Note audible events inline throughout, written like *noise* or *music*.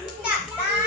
你哪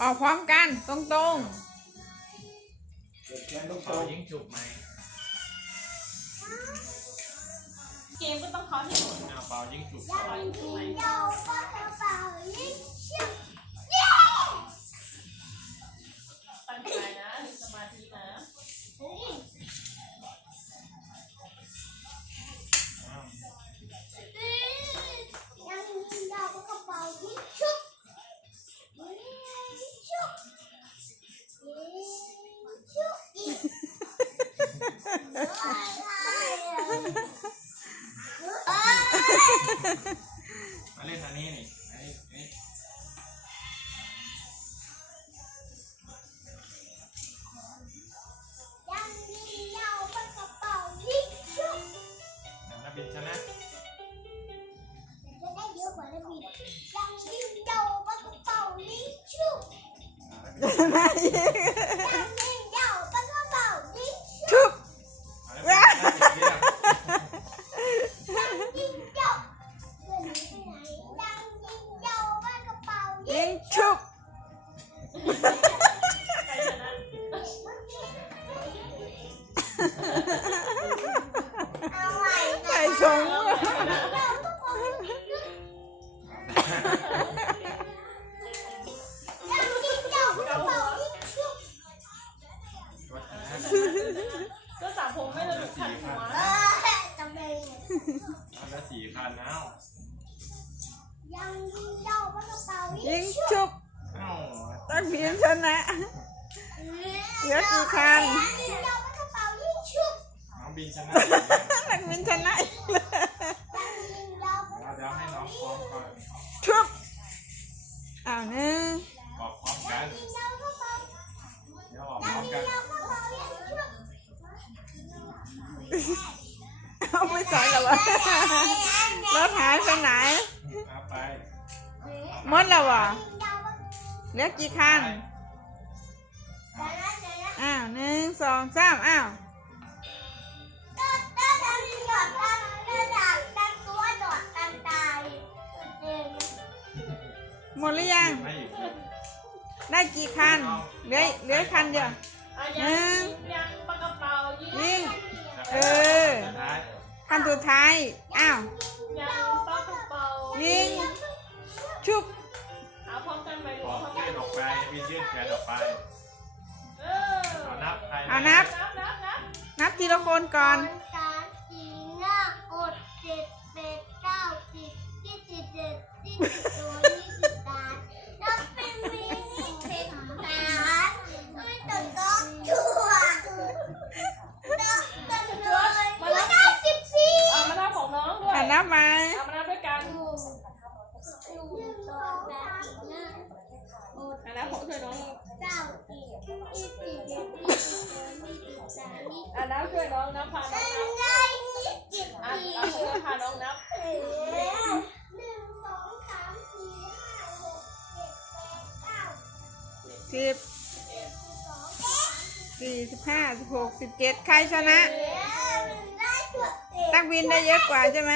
ออกพร้อมกันตรงเจบแขนต้องขตรอยิงจุบไหมเกมก็ต้องขอให้หมดเอาเปล่ายิงจบเปล่า ยิงจบไหม đầu có *laughs* 当兵要背个包，*laughs* 捏戳。当兵要，当兵要背个包，捏戳。 ชุบตักบีมชนะเยอกี่คันน้องบีมชนตักบีมชนะอีกหนชุบอ้าวหนึ่งบอกพร้มกัเอก้อมกัาไปสอนกับว่ารถหายไปไหน หมดแล้ววะเหลือกี่คันอ้าวหนึ่งสองสามอ้าวหมดหรือยัง ได้กี่คัน เหลือเหลือคันเดียวหนึ่งยิงเออ คันสุดท้าย อ้าว ยิงชุบ นออกไปพี่ยื่นแขนออกไปเออเอานับใครเอานับ นับนับนับนับทีละคนก่อนสองสามสี่ห้าหกเจ็ดแปดเก้าสิบยี่สิบเจ็ดยี่สิบสองยี่สิบสามนับเป็นมินิเพชรสามไม่ต้องต้องชัวร์นับกันเลยมาได้สิบสี่เอามานับของน้องด้วยอ่านับมาเอามานับด้วยกัน หนึ่งสองสาม สี่ห้าอะนับของช่วยน้องเก้าสิบยี่สิบเอ็ดยี่สิบสองยี่สิบสามยี่สิบอะนับช่วยน้องนับพาน้องนับได้ยี่สิบอะสี่เอาช่วยพาน้องนับหนึ่งสองสามสี่ห้าหกเจ็ดแปดเก้าสิบสองสามสี่สิบห้าสิบหกสิบเจ็ดใครชนะ เอ๊ะมันได้ตัวเต็มตักวินได้เยอะกว่าใช่ไหม